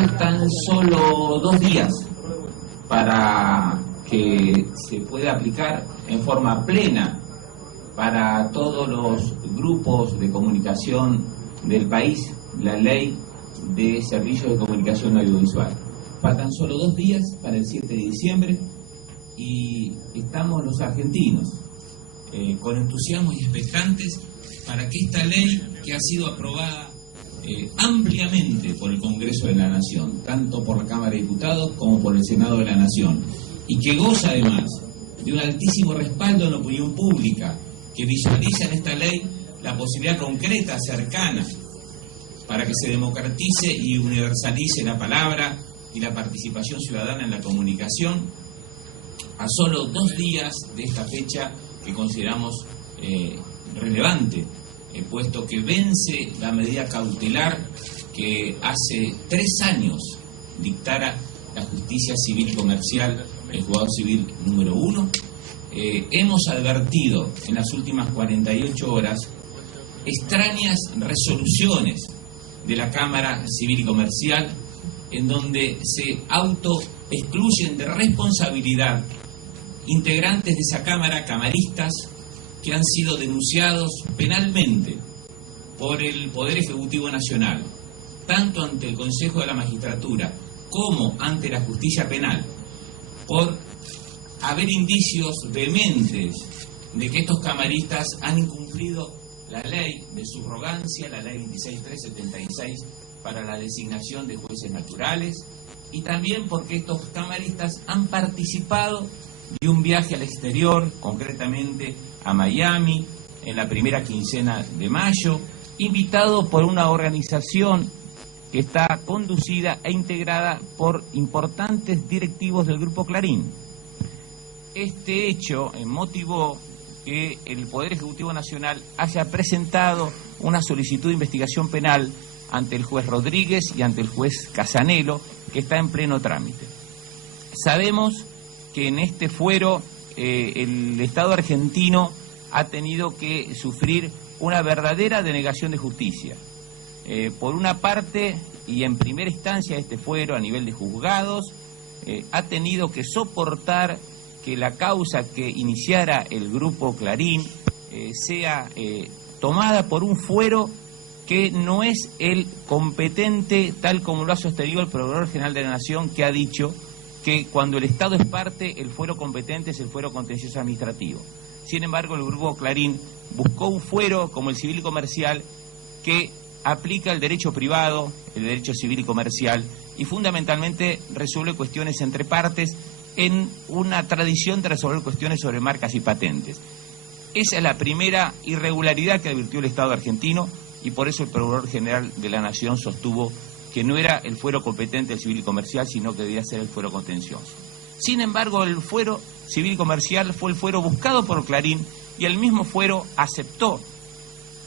Faltan solo 2 días para que se pueda aplicar en forma plena para todos los grupos de comunicación del país la ley de servicios de comunicación audiovisual. Faltan solo 2 días para el 7 de diciembre y estamos los argentinos con entusiasmo y expectantes para que esta ley, que ha sido aprobada ampliamente por el Congreso de la Nación, tanto por la Cámara de Diputados como por el Senado de la Nación, y que goza además de un altísimo respaldo en la opinión pública, que visualiza en esta ley la posibilidad concreta, cercana, para que se democratice y universalice la palabra y la participación ciudadana en la comunicación, a solo 2 días de esta fecha que consideramos relevante, puesto que vence la medida cautelar que hace 3 años dictara la Justicia Civil y Comercial, el Juzgado Civil número 1. Hemos advertido en las últimas 48 horas extrañas resoluciones de la Cámara Civil y Comercial en donde se autoexcluyen de responsabilidad integrantes de esa Cámara, camaristas, que han sido denunciados penalmente por el Poder Ejecutivo Nacional, tanto ante el Consejo de la Magistratura como ante la Justicia Penal, por haber indicios vehementes de que estos camaristas han incumplido la ley de subrogancia, la ley 26.376, para la designación de jueces naturales, y también porque estos camaristas han participado de un viaje al exterior, concretamente a Miami, en la primera quincena de mayo, invitado por una organización que está conducida e integrada por importantes directivos del Grupo Clarín. Este hecho motivó que el Poder Ejecutivo Nacional haya presentado una solicitud de investigación penal ante el juez Rodríguez y ante el juez Casanelo, que está en pleno trámite. Sabemos que en este fuero el Estado argentino ha tenido que sufrir una verdadera denegación de justicia. Por una parte, y en primera instancia este fuero a nivel de juzgados, ha tenido que soportar que la causa que iniciara el Grupo Clarín sea tomada por un fuero que no es el competente, tal como lo ha sostenido el Procurador General de la Nación, que ha dicho que cuando el Estado es parte, el fuero competente es el fuero contencioso administrativo. Sin embargo, el Grupo Clarín buscó un fuero como el civil y comercial que aplica el derecho privado, el derecho civil y comercial, y fundamentalmente resuelve cuestiones entre partes en una tradición de resolver cuestiones sobre marcas y patentes. Esa es la primera irregularidad que advirtió el Estado argentino, y por eso el Procurador General de la Nación sostuvo que no era el fuero competente del civil y comercial, sino que debía ser el fuero contencioso. Sin embargo, el fuero civil y comercial fue el fuero buscado por Clarín, y el mismo fuero aceptó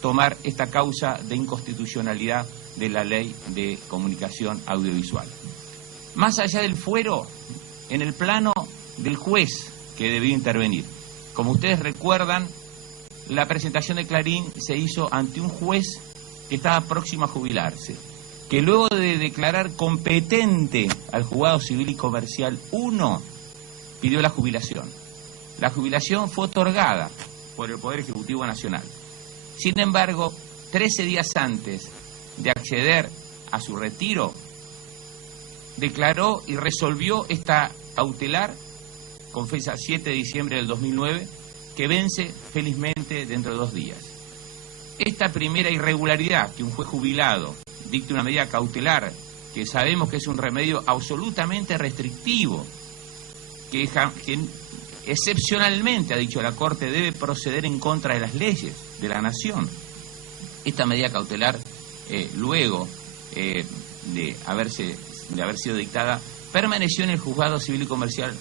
tomar esta causa de inconstitucionalidad de la ley de comunicación audiovisual. Más allá del fuero, en el plano del juez que debió intervenir. Como ustedes recuerdan, la presentación de Clarín se hizo ante un juez que estaba próximo a jubilarse, que luego de declarar competente al Juzgado Civil y Comercial 1, pidió la jubilación. La jubilación fue otorgada por el Poder Ejecutivo Nacional. Sin embargo, 13 días antes de acceder a su retiro, declaró y resolvió esta cautelar con fecha 7 de diciembre del 2009, que vence felizmente dentro de 2 días. Esta primera irregularidad, que un juez jubilado dicte una medida cautelar, que sabemos que es un remedio absolutamente restrictivo, que excepcionalmente, ha dicho la Corte, debe proceder en contra de las leyes de la Nación. Esta medida cautelar, luego de haber sido dictada, permaneció en el Juzgado Civil y Comercial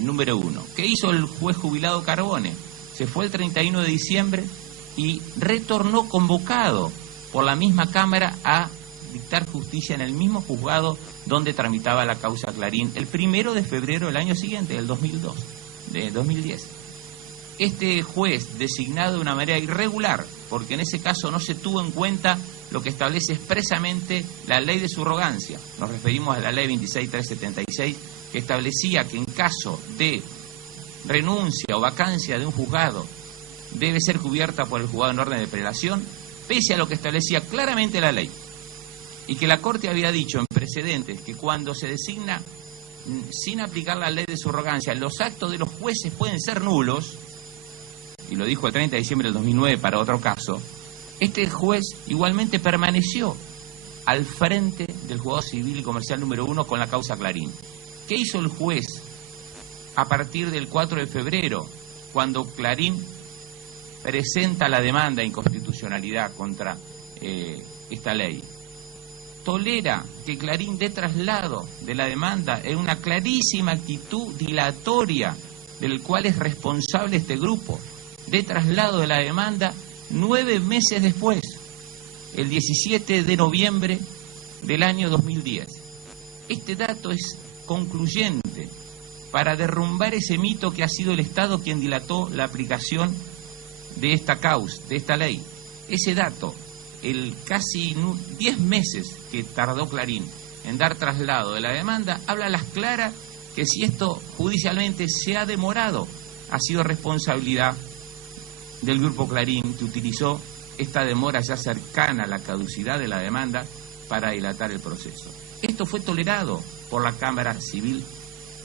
número 1. ¿Qué hizo el juez jubilado Carbone? Se fue el 31 de diciembre y retornó convocado por la misma Cámara a dictar justicia en el mismo juzgado donde tramitaba la causa Clarín el 1 de febrero del año siguiente, del 2010. Este juez, designado de una manera irregular porque en ese caso no se tuvo en cuenta lo que establece expresamente la ley de subrogancia. Nos referimos a la ley 26.376, que establecía que en caso de renuncia o vacancia de un juzgado debe ser cubierta por el juzgado en orden de prelación, pese a lo que establecía claramente la ley. Y que la Corte había dicho en precedentes que cuando se designa sin aplicar la ley de subrogancia, los actos de los jueces pueden ser nulos, y lo dijo el 30 de diciembre del 2009 para otro caso, este juez igualmente permaneció al frente del juzgado civil y comercial número 1 con la causa Clarín. ¿Qué hizo el juez a partir del 4 de febrero, cuando Clarín presenta la demanda de inconstitucionalidad contra esta ley? Tolera que Clarín dé traslado de la demanda en una clarísima actitud dilatoria del cual es responsable este grupo, de traslado de la demanda 9 meses después, el 17 de noviembre del año 2010. Este dato es concluyente para derrumbar ese mito que ha sido el Estado quien dilató la aplicación de esta causa, de esta ley. Ese dato, el casi 10 meses que tardó Clarín en dar traslado de la demanda, habla a las claras que si esto judicialmente se ha demorado, ha sido responsabilidad del Grupo Clarín, que utilizó esta demora ya cercana a la caducidad de la demanda para dilatar el proceso. Esto fue tolerado por la Cámara Civil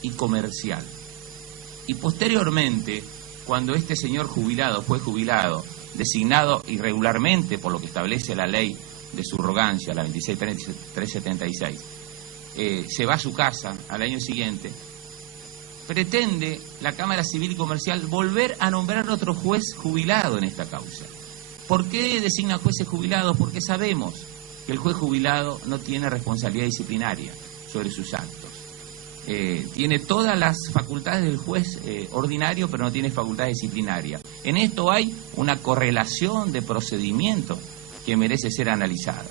y Comercial. Y posteriormente, cuando este señor jubilado fue jubilado, designado irregularmente por lo que establece la ley de subrogancia, la 26.376, se va a su casa al año siguiente, pretende la Cámara Civil y Comercial volver a nombrar otro juez jubilado en esta causa. ¿Por qué designa jueces jubilados? Porque sabemos que el juez jubilado no tiene responsabilidad disciplinaria sobre sus actos. Tiene todas las facultades del juez ordinario, pero no tiene facultad disciplinaria. En esto hay una correlación de procedimiento que merece ser analizada.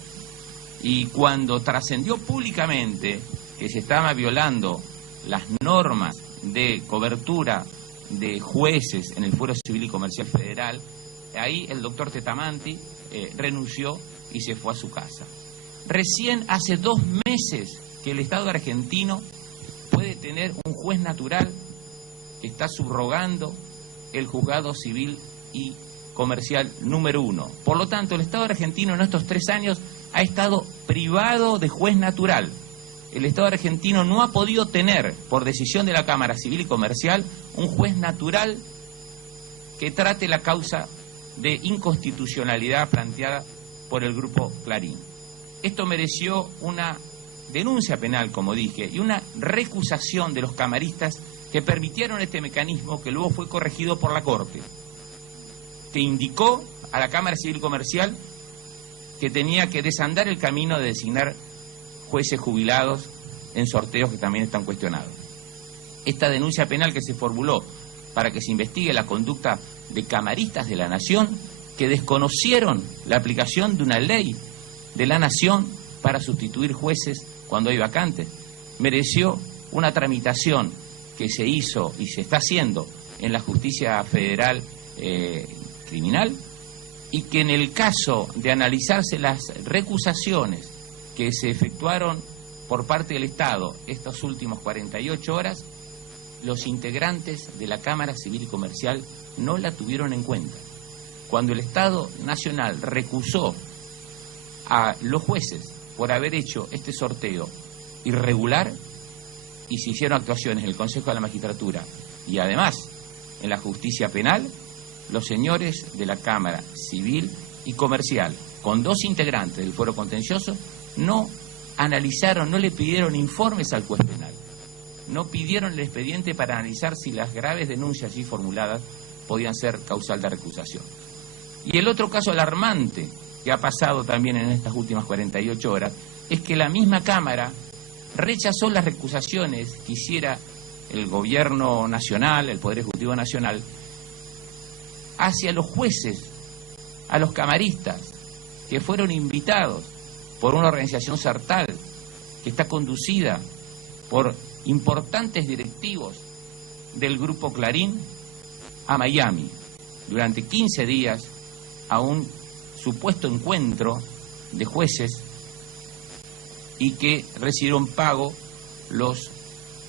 Y cuando trascendió públicamente que se estaba violando las normas de cobertura de jueces en el Fuero Civil y Comercial Federal, ahí el doctor Tetamanti renunció y se fue a su casa. Recién hace 2 meses que el Estado argentino puede tener un juez natural que está subrogando el juzgado civil y comercial número 1. Por lo tanto, el Estado argentino en estos 3 años ha estado privado de juez natural. El Estado argentino no ha podido tener, por decisión de la Cámara Civil y Comercial, un juez natural que trate la causa de inconstitucionalidad planteada por el Grupo Clarín. Esto mereció una denuncia penal, como dije, y una recusación de los camaristas que permitieron este mecanismo, que luego fue corregido por la Corte, que indicó a la Cámara Civil y Comercial que tenía que desandar el camino de designar jueces jubilados en sorteos que también están cuestionados. Esta denuncia penal que se formuló para que se investigue la conducta de camaristas de la Nación que desconocieron la aplicación de una ley de la Nación para sustituir jueces cuando hay vacantes, mereció una tramitación que se hizo y se está haciendo en la justicia federal criminal, y que en el caso de analizarse las recusaciones que se efectuaron por parte del Estado estas últimas 48 horas, los integrantes de la Cámara Civil y Comercial no la tuvieron en cuenta. Cuando el Estado Nacional recusó a los jueces por haber hecho este sorteo irregular, y se hicieron actuaciones en el Consejo de la Magistratura y además en la justicia penal, los señores de la Cámara Civil y Comercial, con 2 integrantes del fuero contencioso, no analizaron, no le pidieron informes al juez penal, no pidieron el expediente para analizar si las graves denuncias allí formuladas podían ser causal de recusación. Y el otro caso alarmante que ha pasado también en estas últimas 48 horas es que la misma Cámara rechazó las recusaciones que hiciera el Gobierno Nacional, el Poder Ejecutivo Nacional, hacia los jueces, a los camaristas que fueron invitados por una organización sartal que está conducida por importantes directivos del Grupo Clarín a Miami durante 15 días a un supuesto encuentro de jueces y que recibieron pago los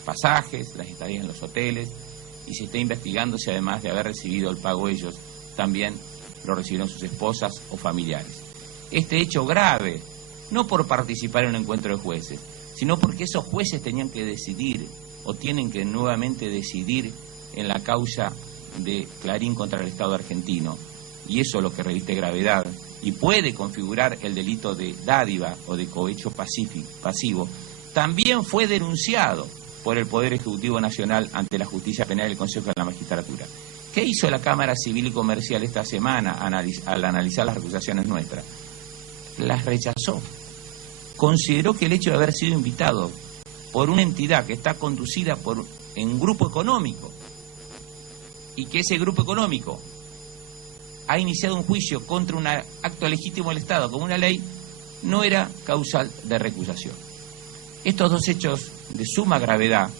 pasajes, las estadías en los hoteles, y se está investigando si además de haber recibido el pago ellos, también lo recibieron sus esposas o familiares. Este hecho grave, no por participar en un encuentro de jueces, sino porque esos jueces tenían que decidir o tienen que nuevamente decidir en la causa de Clarín contra el Estado argentino, y eso es lo que reviste gravedad y puede configurar el delito de dádiva o de cohecho pasivo, también fue denunciado por el Poder Ejecutivo Nacional ante la Justicia Penal y el Consejo de la Magistratura. ¿Qué hizo la Cámara Civil y Comercial esta semana al analizar las recusaciones nuestras? Las rechazó. Consideró que el hecho de haber sido invitado por una entidad que está conducida en un grupo económico y que ese grupo económico ha iniciado un juicio contra un acto legítimo del Estado como una ley, no era causal de recusación. Estos dos hechos de suma gravedad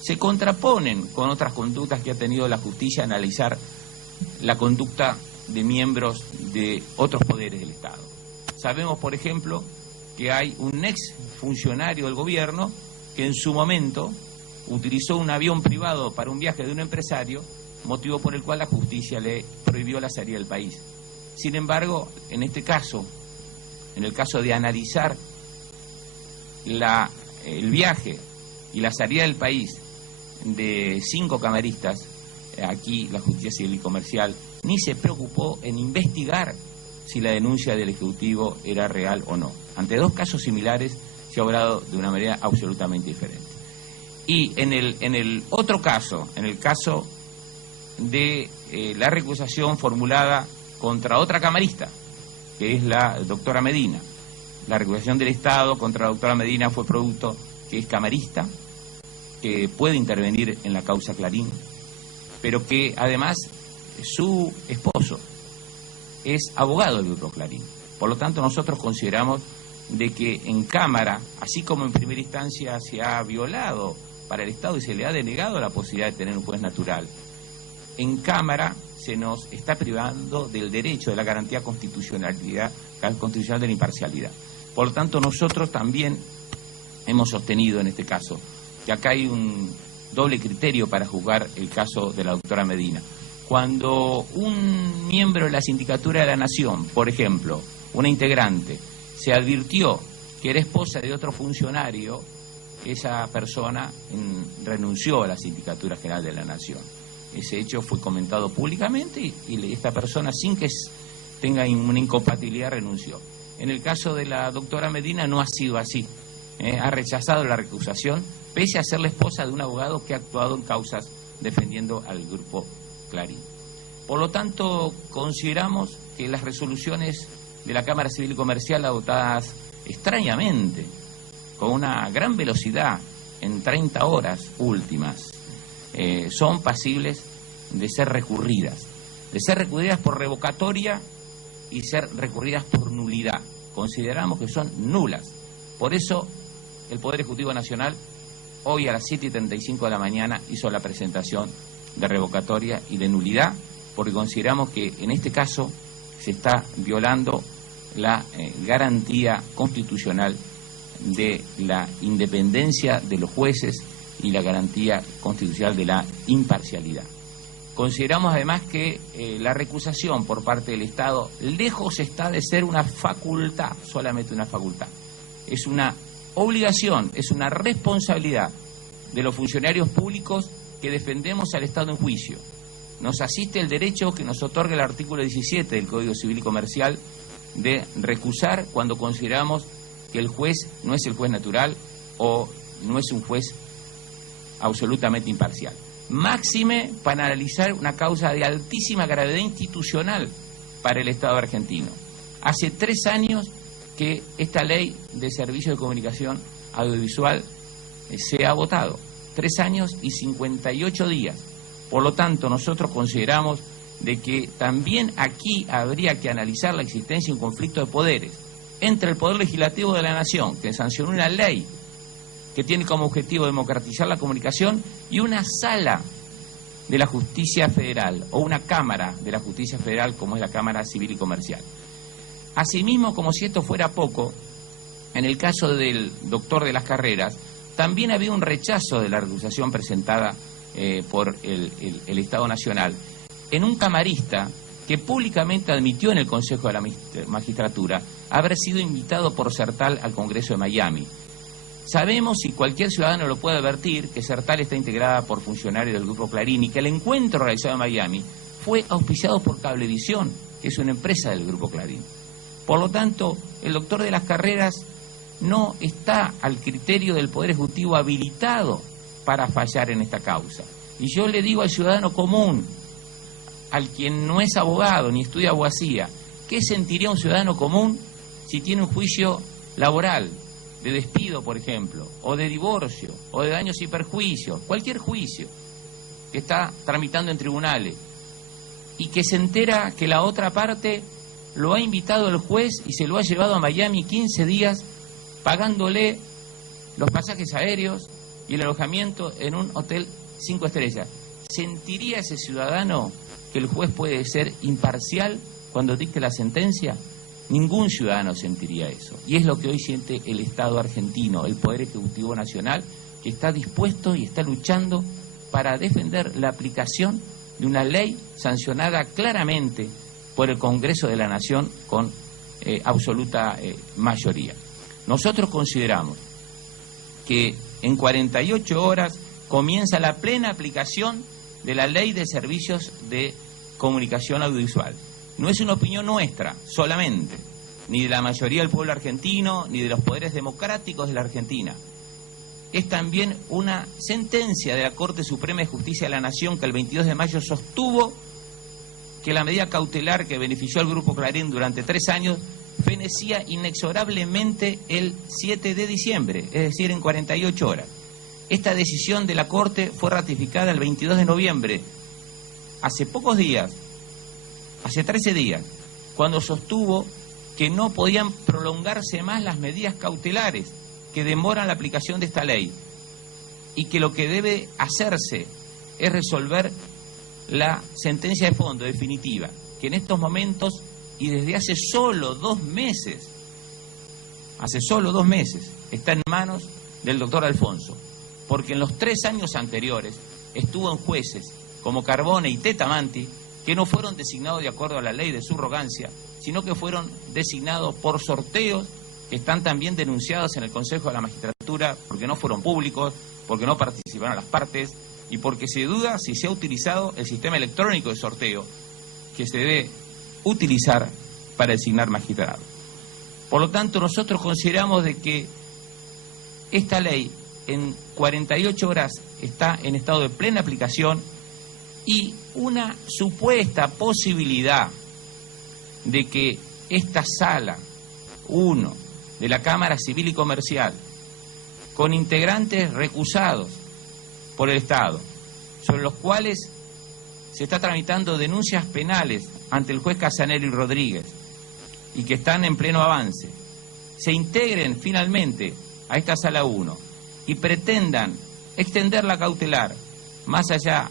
se contraponen con otras conductas que ha tenido la justicia a analizar la conducta de miembros de otros poderes del Estado. Sabemos, por ejemplo, que hay un ex funcionario del gobierno que en su momento utilizó un avión privado para un viaje de un empresario, motivo por el cual la justicia le prohibió la salida del país. Sin embargo, en este caso, en el caso de analizar el viaje y la salida del país de 5 camaristas, aquí la Justicia Civil y Comercial ni se preocupó en investigar si la denuncia del Ejecutivo era real o no. Ante dos casos similares se ha obrado de una manera absolutamente diferente. Y en el otro caso, en el caso de la recusación formulada contra otra camarista, que es la doctora Medina, la recusación del Estado contra la doctora Medina fue producto que es camarista, que puede intervenir en la causa Clarín, pero que además su esposo es abogado del Grupo Clarín. Por lo tanto, nosotros consideramos de que en Cámara, así como en primera instancia se ha violado para el Estado y se le ha denegado la posibilidad de tener un juez natural, en Cámara se nos está privando del derecho de la garantía constitucional de la imparcialidad. Por lo tanto, nosotros también hemos sostenido en este caso que acá hay un doble criterio para juzgar el caso de la doctora Medina. Cuando un miembro de la Sindicatura de la Nación, por ejemplo, una integrante, se advirtió que era esposa de otro funcionario, esa persona renunció a la Sindicatura General de la Nación. Ese hecho fue comentado públicamente y esta persona, sin que tenga una incompatibilidad, renunció. En el caso de la doctora Medina no ha sido así. Ha rechazado la recusación, pese a ser la esposa de un abogado que ha actuado en causas defendiendo al Grupo Clarín. Por lo tanto, consideramos que las resoluciones de la Cámara Civil y Comercial adoptadas extrañamente, con una gran velocidad, en 30 horas últimas, son pasibles de ser recurridas por revocatoria y ser recurridas por nulidad. Consideramos que son nulas. Por eso, el Poder Ejecutivo Nacional, hoy a las 7:35 de la mañana, hizo la presentación de revocatoria y de nulidad, porque consideramos que en este caso se está violando la garantía constitucional de la independencia de los jueces y la garantía constitucional de la imparcialidad. Consideramos además que la recusación por parte del Estado lejos está de ser una facultad, solamente una facultad. Es una obligación, es una responsabilidad de los funcionarios públicos que defendemos al Estado en juicio. Nos asiste el derecho que nos otorga el artículo 17 del Código Civil y Comercial de recusar cuando consideramos que el juez no es el juez natural o no es un juez absolutamente imparcial. Máxime para analizar una causa de altísima gravedad institucional para el Estado argentino. Hace 3 años que esta ley de servicio de comunicación audiovisual se ha votado. 3 años y 58 días. Por lo tanto, nosotros consideramos de que también aquí habría que analizar la existencia de un conflicto de poderes entre el Poder Legislativo de la Nación, que sancionó una ley que tiene como objetivo democratizar la comunicación, y una sala de la Justicia Federal, o una Cámara de la Justicia Federal, como es la Cámara Civil y Comercial. Asimismo, como si esto fuera poco, en el caso del doctor de las Carreras, también había un rechazo de la recusación presentada por el Estado Nacional en un camarista que públicamente admitió en el Consejo de la Magistratura haber sido invitado por Sertal al Congreso de Miami. Sabemos, y cualquier ciudadano lo puede advertir, que Sertal está integrada por funcionarios del Grupo Clarín y que el encuentro realizado en Miami fue auspiciado por Cablevisión, que es una empresa del Grupo Clarín. Por lo tanto, el doctor de las Carreras no está al criterio del Poder Ejecutivo habilitado para fallar en esta causa. Y yo le digo al ciudadano común, al quien no es abogado ni estudia abogacía, ¿qué sentiría un ciudadano común si tiene un juicio laboral, de despido, por ejemplo, o de divorcio, o de daños y perjuicios, cualquier juicio que está tramitando en tribunales, y que se entera que la otra parte lo ha invitado el juez y se lo ha llevado a Miami 15 días pagándole los pasajes aéreos y el alojamiento en un hotel 5 estrellas? ¿Sentiría ese ciudadano que el juez puede ser imparcial cuando dicte la sentencia? Ningún ciudadano sentiría eso. Y es lo que hoy siente el Estado argentino, el Poder Ejecutivo Nacional, que está dispuesto y está luchando para defender la aplicación de una ley sancionada claramente por el Congreso de la Nación con absoluta mayoría. Nosotros consideramos que en 48 horas comienza la plena aplicación de la Ley de Servicios de Comunicación Audiovisual. No es una opinión nuestra solamente, ni de la mayoría del pueblo argentino, ni de los poderes democráticos de la Argentina. Es también una sentencia de la Corte Suprema de Justicia de la Nación que el 22 de mayo sostuvo que la medida cautelar que benefició al Grupo Clarín durante 3 años fenecía inexorablemente el 7 de diciembre, es decir, en 48 horas. Esta decisión de la Corte fue ratificada el 22 de noviembre, hace pocos días, hace 13 días, cuando sostuvo que no podían prolongarse más las medidas cautelares que demoran la aplicación de esta ley y que lo que debe hacerse es resolver la sentencia de fondo definitiva, que en estos momentos y desde hace solo 2 meses, está en manos del doctor Alfonso, porque en los 3 años anteriores estuvo en jueces como Carbone y Tetamanti, que no fueron designados de acuerdo a la ley de subrogancia, sino que fueron designados por sorteos que están también denunciados en el Consejo de la Magistratura porque no fueron públicos, porque no participaron las partes y porque se duda si se ha utilizado el sistema electrónico de sorteo que se debe utilizar para designar magistrados. Por lo tanto, nosotros consideramos de que esta ley en 48 horas está en estado de plena aplicación y una supuesta posibilidad de que esta sala 1 de la Cámara Civil y Comercial, con integrantes recusados por el Estado, sobre los cuales se está tramitando denuncias penales ante el juez Casanelli Rodríguez y que están en pleno avance, se integren finalmente a esta sala 1 y pretendan extender la cautelar más allá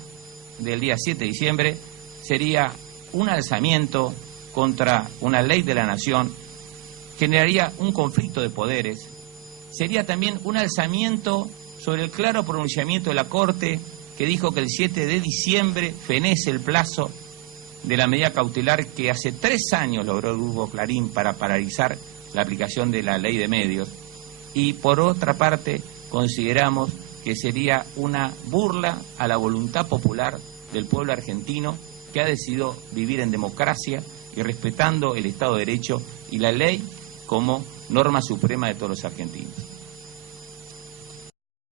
del día 7 de diciembre, sería un alzamiento contra una ley de la nación, generaría un conflicto de poderes, sería también un alzamiento sobre el claro pronunciamiento de la Corte que dijo que el 7 de diciembre fenece el plazo de la medida cautelar que hace 3 años logró el Grupo Clarín para paralizar la aplicación de la ley de medios. Y por otra parte, consideramos que sería una burla a la voluntad popular del pueblo argentino que ha decidido vivir en democracia y respetando el Estado de Derecho y la ley como norma suprema de todos los argentinos.